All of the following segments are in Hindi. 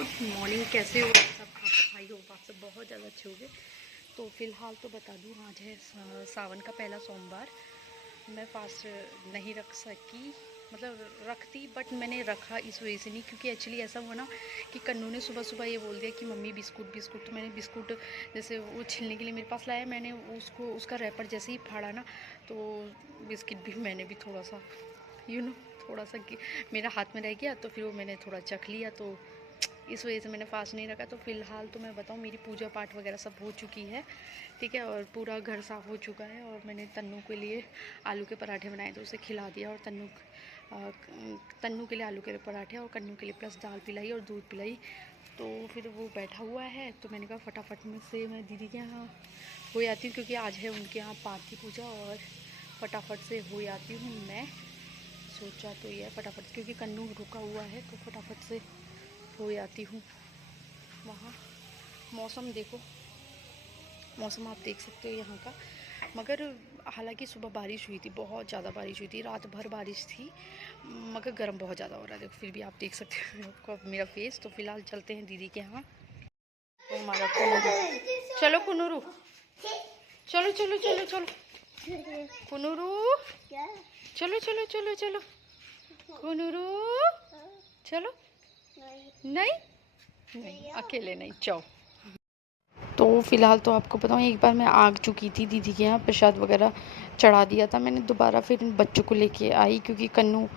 Good morning. कैसे हो सब? आप आई होप आप सब बहुत ज़्यादा अच्छे होंगे। तो फ़िलहाल तो बता दूँ, आज है सावन का पहला सोमवार। मैं फास्ट नहीं रख सकी, मतलब रखती, बट मैंने रखा इस वजह से नहीं, क्योंकि एक्चुअली ऐसा हुआ ना कि कन्नू ने सुबह सुबह ये बोल दिया कि मम्मी बिस्कुट बिस्कुट। तो मैंने बिस्कुट जैसे वो छिलने के लिए मेरे पास लाया, मैंने उसको उसका रैपर जैसे ही फाड़ा ना, तो बिस्किट भी मैंने भी थोड़ा सा थोड़ा सा मेरा हाथ में रह गया। तो फिर वो मैंने थोड़ा चख लिया, तो इस वजह से मैंने फास्ट नहीं रखा। तो फ़िलहाल तो मैं बताऊँ, मेरी पूजा पाठ वगैरह सब हो चुकी है, ठीक है, और पूरा घर साफ़ हो चुका है। और मैंने तन्नू के लिए आलू के पराठे बनाए, तो उसे खिला दिया। और तन्नू के लिए आलू के पराठे और कन्नू के लिए प्लस दाल पिलाई और दूध पिलाई। तो फिर वो बैठा हुआ है, तो मैंने कहा फटाफट में से मैं दीदी के यहाँ हो जाती हूँ, क्योंकि आज है उनके यहाँ पाठ की पूजा, और फटाफट से हो जाती हूँ। मैं सोचा तो ये फटाफट, क्योंकि कन्नू रुका हुआ है, तो फटाफट से हो जाती हूँ वहाँ। मौसम देखो, मौसम आप देख सकते हो यहाँ का। मगर हालांकि सुबह बारिश हुई थी, बहुत ज़्यादा बारिश हुई थी, रात भर बारिश थी, मगर गर्म बहुत ज़्यादा हो रहा है। देखो फिर भी आप देख सकते हो आपको मेरा फेस। तो फिलहाल चलते हैं दीदी के यहाँ। तो हमारा कुनूरू, चलो कुनूरू, चलो चलो चलो चलो कुनूरू, चलो चलो चलो चलो कुनूरू, चलो। नहीं नहीं, अकेले नहीं, जाओ। तो फ़िलहाल तो आपको बताऊँ, एक बार मैं आ चुकी थी दीदी के यहाँ, प्रसाद वगैरह चढ़ा दिया था मैंने। दोबारा फिर इन बच्चों को लेके आई, क्योंकि कन्नू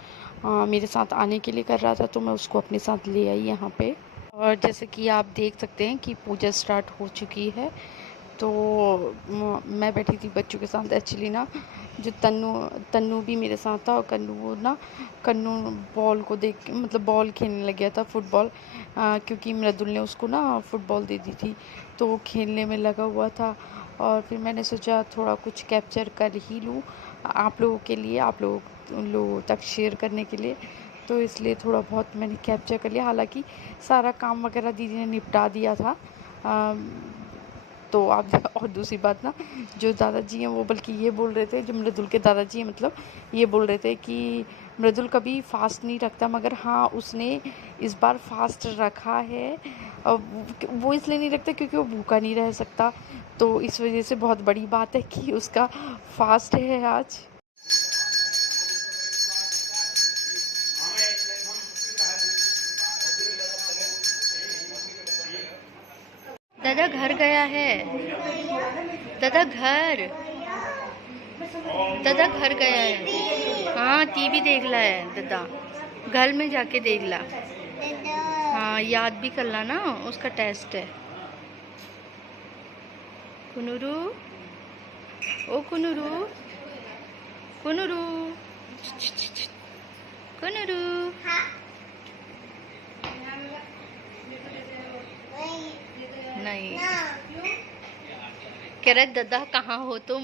मेरे साथ आने के लिए कर रहा था, तो मैं उसको अपने साथ ले आई यहाँ पे। और जैसे कि आप देख सकते हैं कि पूजा स्टार्ट हो चुकी है। तो मैं बैठी थी बच्चों के साथ। एक्चुअली ना, जो तन्नू भी मेरे साथ था, और कन्नू बॉल को देख, मतलब बॉल खेलने लग गया था, फुटबॉल, क्योंकि मृदुल ने उसको ना फुटबॉल दे दी थी, तो वो खेलने में लगा हुआ था। और फिर मैंने सोचा थोड़ा कुछ कैप्चर कर ही लूँ आप लोगों के लिए, आप लोगों तक शेयर करने के लिए। तो इसलिए थोड़ा बहुत मैंने कैप्चर कर लिया। हालांकि सारा काम वगैरह दीदी ने निपटा दिया था। तो आप और दूसरी बात ना, जो दादाजी हैं वो बल्कि ये बोल रहे थे, जो मृदुल के दादाजी हैं, मतलब ये बोल रहे थे कि मृदुल कभी फास्ट नहीं रखता, मगर हाँ उसने इस बार फास्ट रखा है। वो इसलिए नहीं रखता क्योंकि वो भूखा नहीं रह सकता, तो इस वजह से बहुत बड़ी बात है कि उसका फास्ट है आज। दादा घर गया है, दादा घर गया है। हाँ टीवी देख ला है दादा, घर में जाके देख ला। हाँ याद भी कर ला ना, उसका टेस्ट है। कुनूरू, ओ कुनूरू, कुनूरू, कुनूरू, नहीं कह रहे दादा कहाँ हो तुम?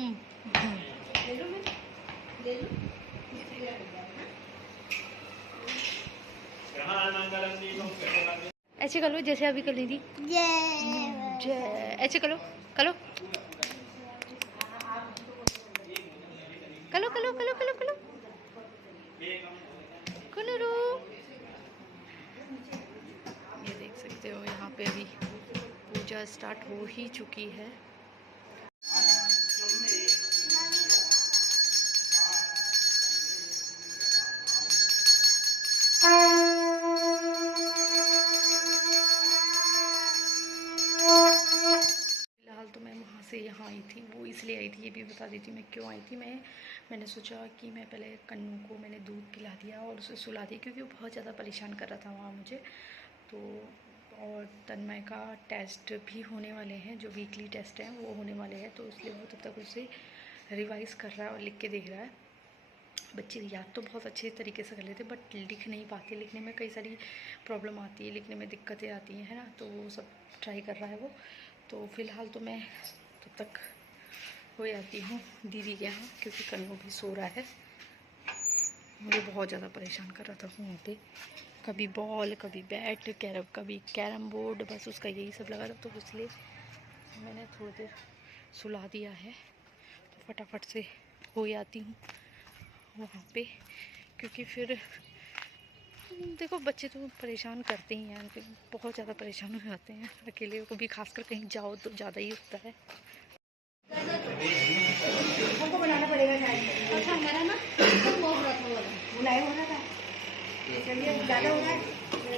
ऐसे कर लो जैसे अभी कर ली थी। ऐसे करो, करो कलो कलो कलो कलो कलो कुनूरू। ये देख सकते हो यहाँ पे अभी पूजा स्टार्ट हो ही चुकी है। तो मैं वहाँ से यहाँ आई थी, वो इसलिए आई थी, ये भी बता देती मैं क्यों आई थी। मैंने सोचा कि मैं पहले कन्नू को मैंने दूध पिला दिया और उसे सुला दिया, क्योंकि वो बहुत ज़्यादा परेशान कर रहा था वहाँ मुझे। तो और तन्मय का टेस्ट भी होने वाले हैं, जो वीकली टेस्ट हैं वो होने वाले हैं, तो इसलिए वो तब तक उसे रिवाइज़ कर रहा है और लिख के देख रहा है। बच्चे याद तो बहुत अच्छे तरीके से कर लेते, बट लिख नहीं पाते, लिखने में कई सारी प्रॉब्लम आती है, लिखने में दिक्कतें आती हैं, है ना। तो वो सब ट्राई कर रहा है वो। तो फ़िलहाल तो मैं तब तक हो जाती हूँ दीदी के यहाँ, क्योंकि कन्नू भी सो रहा है। मुझे बहुत ज़्यादा परेशान कर रहा था वहाँ पे, कभी बॉल, कभी बैट, कभी कैरम बोर्ड, बस उसका यही सब लगा था। तो इसलिए मैंने थोड़ी देर सुला दिया है, तो फटाफट से हो जाती हूँ वहाँ पे, क्योंकि फिर देखो बच्चे तो परेशान करते ही हैं, फिर बहुत ज़्यादा परेशान हो जाते हैं, अकेले को भी खासकर कहीं जाओ तो ज़्यादा ही होता है। हमको बनाना पड़ेगा शायद। अच्छा हमारा ना वो हो रहा था, बुलाए हो रहा था, चलिए ज़्यादा हो रहा है,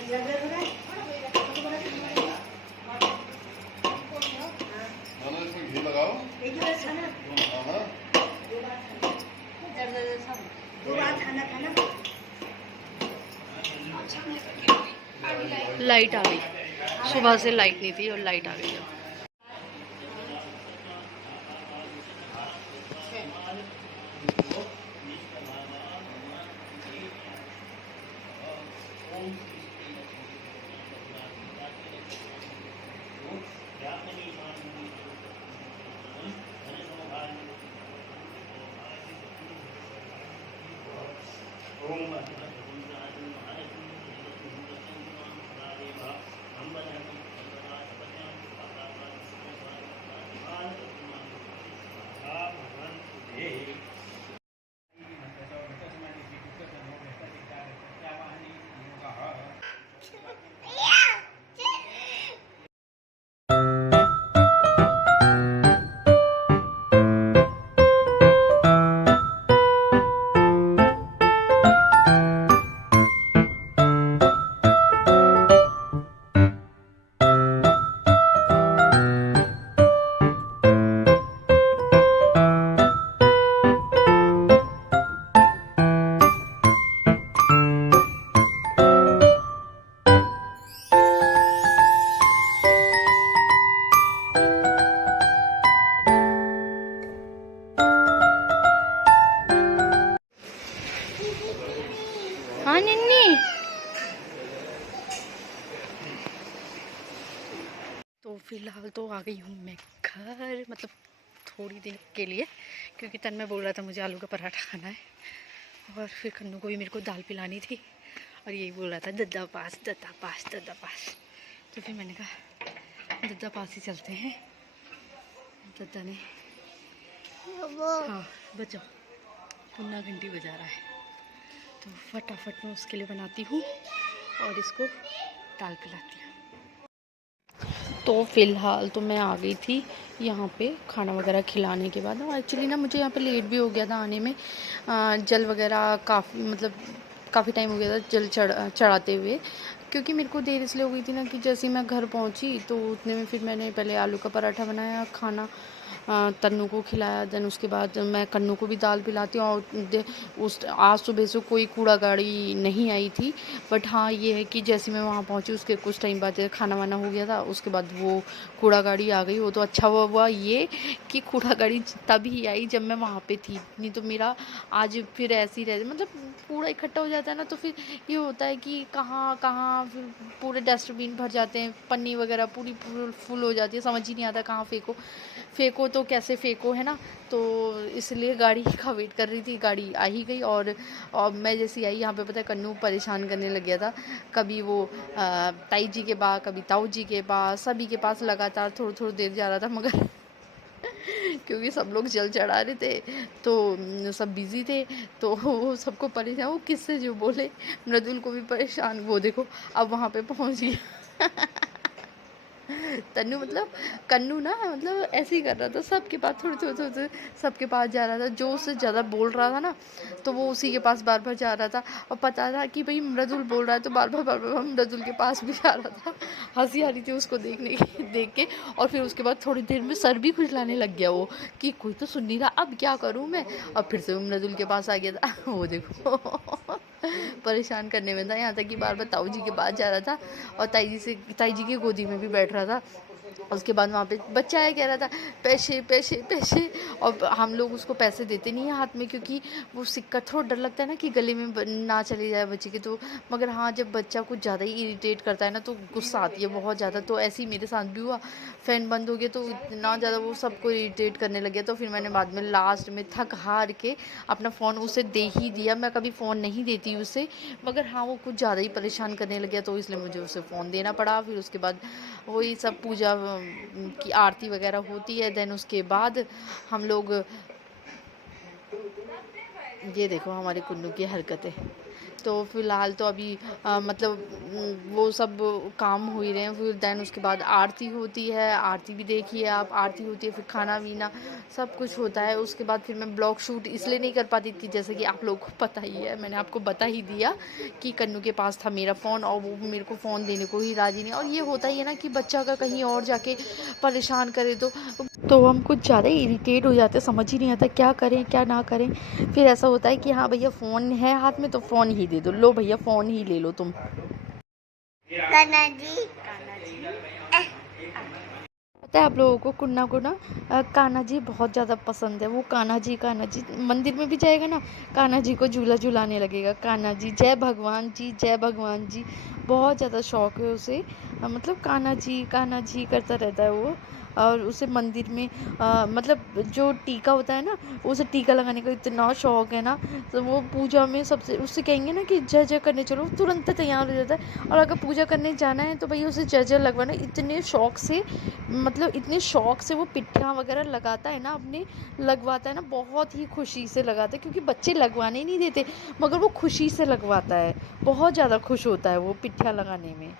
ज़्यादा हो रहा है। घी लगाओ। एक ही बस खाना। हाँ दो बार खाना खाना। लाइट आ गई, सुबह से लाइट नहीं थी और लाइट आ गई। हाँ निन्नी, तो फिलहाल तो आ गई हूँ मैं घर, मतलब थोड़ी देर के लिए, क्योंकि तन्मय बोल रहा था मुझे आलू का पराठा खाना है, और फिर कन्नू को भी मेरे को दाल पिलानी थी, और यही बोल रहा था दद्दा पास दद्दा पास दद्दा पास। तो फिर मैंने कहा दद्दा पास ही चलते हैं। दद्दा ने हाँ बचाओ, पुन्ना घंटी बजा रहा है, तो फटाफट मैं उसके लिए बनाती हूँ और इसको दाल पिलाती हूँ। तो फ़िलहाल तो मैं आ गई थी यहाँ पे खाना वगैरह खिलाने के बाद, और एक्चुअली ना मुझे यहाँ पे लेट भी हो गया था आने में। जल वगैरह काफ़ी, मतलब काफ़ी टाइम हो गया था जल चढ़ाते हुए, क्योंकि मेरे को देर इसलिए हो गई थी ना कि जैसे ही मैं घर पहुँची तो उतने में फिर मैंने पहले आलू का पराठा बनाया खाना, तन्नू को खिलाया, देन उसके बाद मैं कन्नू को भी दाल पिलाती हूँ। और उस आज सुबह से कोई कूड़ा गाड़ी नहीं आई थी, बट हाँ ये है कि जैसे मैं वहाँ पहुँची उसके कुछ टाइम बाद खाना वाना हो गया था, उसके बाद वो कूड़ा गाड़ी आ गई। वो तो अच्छा हुआ ये कि कूड़ा गाड़ी तभी आई जब मैं वहाँ पे थी, नहीं तो मेरा आज फिर ऐसे ही रह, मतलब कूड़ा इकट्ठा हो जाता है ना, तो फिर ये होता है कि कहाँ कहाँ फिर पूरे डस्टबिन भर जाते हैं, पन्नी वगैरह पूरी फुल हो जाती है, समझ ही नहीं आता कहाँ फेंको तो कैसे फेंको, है ना। तो इसलिए गाड़ी का वेट कर रही थी, गाड़ी आ ही गई। और मैं जैसी आई यहाँ पे, पता है कन्नू परेशान करने लग गया था, कभी वो ताई जी के पास, कभी ताऊ जी के पास, सभी के पास लगातार थोड़ी देर जा रहा था, मगर क्योंकि सब लोग जल चढ़ा रहे थे तो सब बिज़ी थे, तो वो सबको परेशान, वो किससे जो बोले, मृदुल को भी परेशान, वो देखो अब वहाँ पे पहुँच गया। तन्नू मतलब कन्नू ना, मतलब ऐसे ही कर रहा था, सबके पास थोड़ी सबके पास जा रहा था, जो उससे ज़्यादा बोल रहा था ना तो वो उसी के पास बार बार जा रहा था, और पता था कि भाई मृदुल बोल रहा है तो बार बार मृदुल के पास भी जा रहा था। हंसी आ रही थी उसको देख के। और फिर उसके बाद थोड़ी देर में सर भी खुजलाने लग गया वो, कि कोई तो सुन नहीं रहा, अब क्या करूँ मैं। अब फिर से वो मृदुल के पास आ गया था। वो देखो परेशान करने में था, यहाँ तक कि बार बार ताऊ जी के पास जा रहा था, और ताई जी की गोदी में भी बैठ रहा था। उसके बाद वहाँ पे बच्चा है, कह रहा था पैसे पैसे पैसे, और हम लोग उसको पैसे देते नहीं हैं हाथ में, क्योंकि वो सिक्का, थोड़ा डर लगता है ना कि गले में ना चले जाए बच्चे के, तो मगर हाँ जब बच्चा कुछ ज़्यादा ही इरिटेट करता है ना तो गुस्सा आती है बहुत ज़्यादा। तो ऐसे ही मेरे साथ भी हुआ, फ़ैन बंद हो गया तो इतना ज़्यादा वो सबको इरिटेट करने लग गया, तो फिर मैंने बाद में लास्ट में थक हार के अपना फ़ोन उसे दे ही दिया। मैं कभी फ़ोन नहीं देती उसे, मगर हाँ वो कुछ ज़्यादा ही परेशान करने लग गया, तो इसलिए मुझे उसे फ़ोन देना पड़ा। फिर उसके बाद वही सब पूजा की आरती वगैरह होती है, देन उसके बाद हम लोग, ये देखो हमारे कुन्नू की हरकतें, तो फ़िलहाल तो अभी वो सब काम हो ही रहे हैं। फिर दैन उसके बाद आरती होती है, आरती भी देखिए आप, आरती होती है, फिर खाना-पीना सब कुछ होता है। उसके बाद फिर मैं ब्लॉग शूट इसलिए नहीं कर पाती थी, जैसे कि आप लोगों को पता ही है, मैंने आपको बता ही दिया कि कन्नू के पास था मेरा फ़ोन और वो मेरे को फ़ोन देने को ही राज़ी नहीं। और ये होता ही है ना कि बच्चा अगर कहीं और जाके परेशान करे तो हम कुछ ज़्यादा ही इरिटेट हो जाते हैं, समझ ही नहीं आता क्या करें, क्या ना करें। फिर ऐसा होता है कि हाँ भैया फ़ोन है हाथ में तो फ़ोन ही दे दो, लो भैया फ़ोन ही ले लो तुम। कान्हा जी, पता है आप लोगों को कुन्ना को ना कान्हा जी बहुत ज़्यादा पसंद है। वो कान्हा जी मंदिर में भी जाएगा ना, कान्हा जी को झूला झुलाने लगेगा। कान्हा जी जय भगवान जी, जय भगवान जी, बहुत ज़्यादा शौक है उसे। कान्हा जी करता रहता है वो। और उसे मंदिर में जो टीका होता है ना, उसे टीका लगाने का इतना शौक है ना, तो वो पूजा में सबसे उससे कहेंगे ना कि जय जय करने चलो, वो तुरंत तैयार हो जाता है। और अगर पूजा करने जाना है तो भई उसे जय जय लगवाना इतने शौक से वो पिट्ठियाँ वगैरह लगाता है ना अपने, लगवाता है ना, बहुत ही खुशी से लगाता है, क्योंकि बच्चे लगवाने नहीं देते, मगर वो खुशी से लगवाता है। बहुत ज़्यादा खुश होता है वो पिट्ठियाँ लगाने में।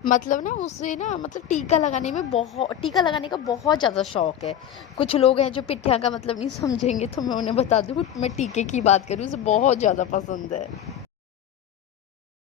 ना उसे ना टीका लगाने का बहुत ज़्यादा शौक है। कुछ लोग हैं जो पिट्ठियाँ का मतलब नहीं समझेंगे, तो मैं उन्हें बता दूँ, मैं टीके की बात करूँ, उसे बहुत ज़्यादा पसंद है।